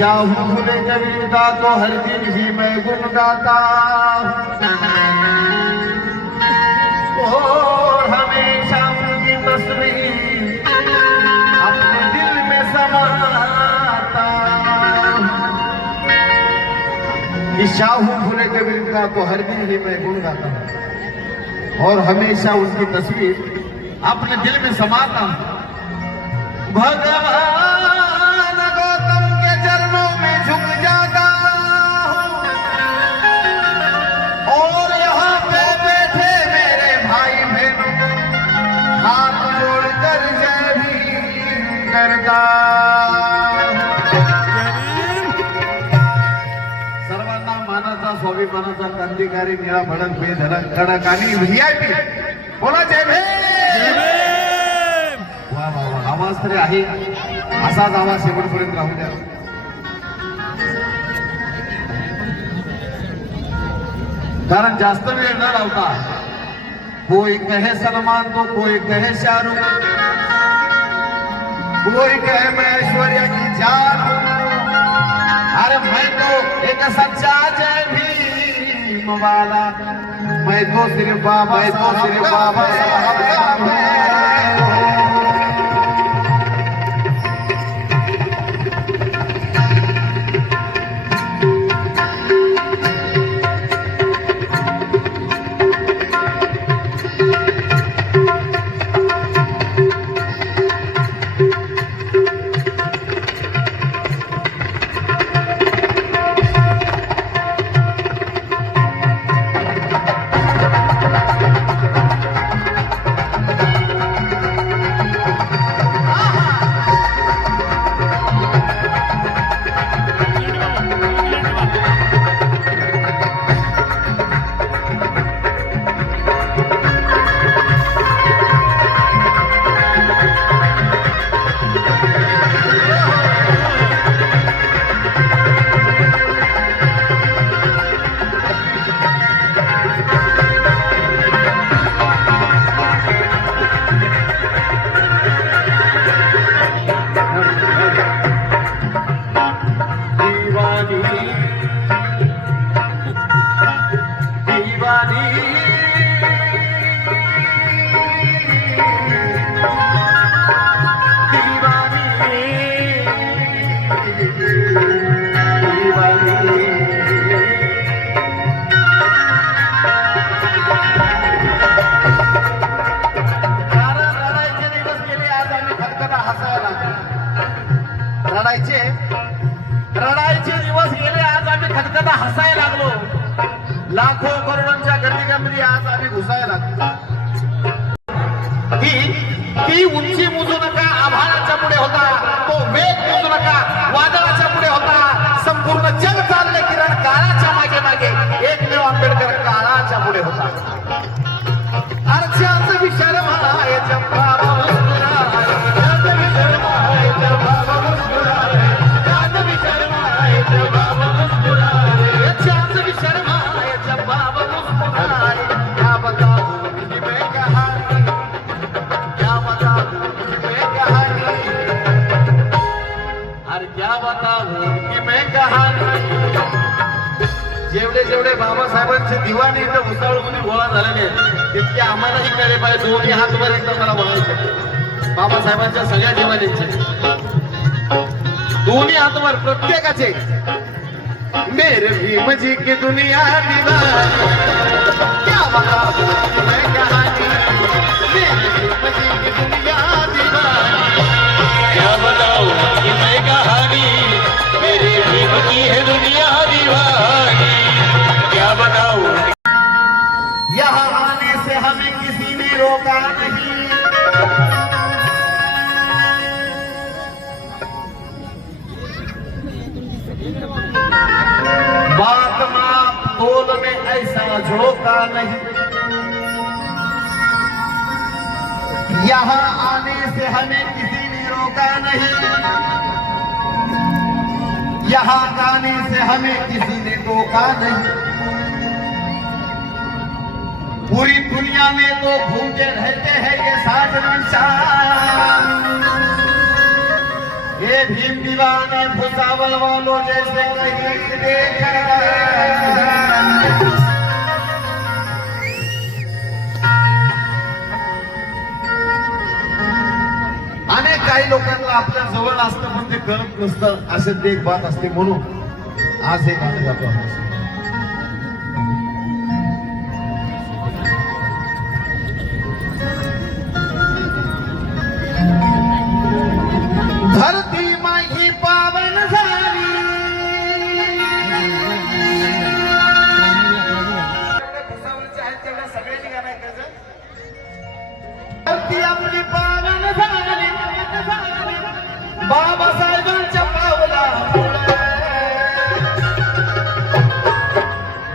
शाहू फुले कबीर का तो हर दिन ही मैं गुण गाता और हमेशा उनकी तस्वीर अपने दिल में समाता। शाहू फुले कबीर का तो हर दिन ही मैं गुण गाता और हमेशा उसकी तस्वीर अपने दिल में समाता। भगवान गौतम के चरणों में झुक जाता और यहाँ पे बैठे मेरे भाई बहनों हाथ जोड़कर जय भीम करता। सर्वांना मानाचा स्वाभिमानाचा क्रांतिकारी निळा भडक बेधडक कडक आणि VIP बोला जय भीम। आवाज तरी आहे असाच आवाज शेवटपर्यंत राहू द्या। कारण जास्त वेळ न लावता कोई कहे सलमान तो कोई कहे शाहरुख कोई कहे मैं ऐश्वर्या की जान। अरे मैं तो एक सच्चा जय भीम वाला मैं तो सिर्फ बाबा साहब रडायचे दिवस गेले आज आम्ही खदखदा हसायला लागलो। लाखो करोडांच्या गर्दीमध्ये आज आम्ही घुसायला लागलो। ती उंची मोजू नका आभाळाच्या पुढे होता, तो वेग मोजू नका वादळाच्या पुढे होता। संपूर्ण जग चालले किरण काळाच्या मागे मागे, एकमेव आंबेडकर काळाच्या पुढे होता। अर्ध्याच विचार माय चंपा जेवढे बाबासाहेबांचे दिवाणी इथं भुसावळमध्ये गोळा झालेले तितके आम्हालाही कळले पाहिजे। दोन्ही हात वर एकदम मला बोलायचे बाबासाहेबांच्या सगळ्या दिवाणींचे दोन्ही हात वर प्रत्येकाचे। मेरे भीम जी की दुनिया दीवानी क्या बताऊं मैं कहानी, मेरे भीम जी की दुनिया दीवानी क्या बताऊं कि मैं कहानी, मेरे भीम की है दुनिया दीवानी क्या बताऊं। यहाँ आने से हमें किसी ने रोका नहीं, बात माप तोल में ऐसा झोंका नहीं। यहाँ आने से हमें किसी ने रोका नहीं, यहाँ गाने से हमें किसी ने रोका नहीं। पूरी दुनिया में तो घूमते रहते हैं ये साजन शान, एक भीम दीवाने भुसावल वालों जैसे कहीं देखा। अनेक काही लोकांना आपल्या जवळ असतं पण ते कळत नसतं, असं ते एक बात असते, म्हणून आज हे गाणं गातो आपण. धरती माही पावन झाली, भुसावळचे आहेत तेवढ्या सगळ्यांनी गाणं ऐकायचं. धरती आपली पावन झाली बाबासाहेबांच्या पावला,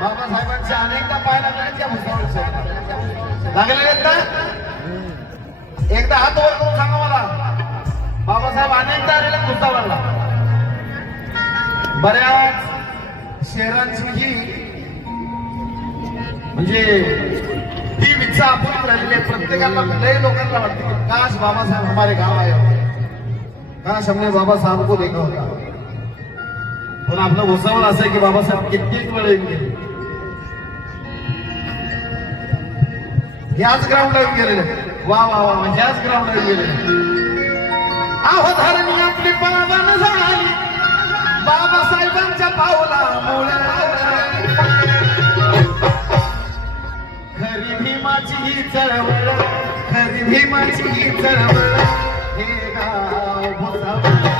बाबासाहेबांच्या अनेकदा पाहायला मिळायच्या भुसावळच्या लागलेले आहेत ना. एकदा हात वर करून सांगा मला, बाबासाहेब अनेकदा आलेले भुसावळला. बऱ्याच शहरांची ही म्हणजे ती इच्छा आपण राहिलेली आहे. प्रत्येकाला लय लोकांना वाटते की काश बाबासाहेब हमारे गाव आए होते, काश हमने बाबा साहेब को देखा होता. पण आपलं भुसावळ असं आहे की बाबासाहेब कित्येक वेळ येऊन गेले, ह्याच ग्राउंडला येऊन गेलेले. वा वा वा, ह्याच ग्राउंडला येऊन गेलेले. आहो धरणी आपली पावन झाली बाबासाहेबांच्या पावलामुळे, खरी भीमाची ही चळवळ, खरी भीमाची ही चळवळ, हे गाव भुसावळ.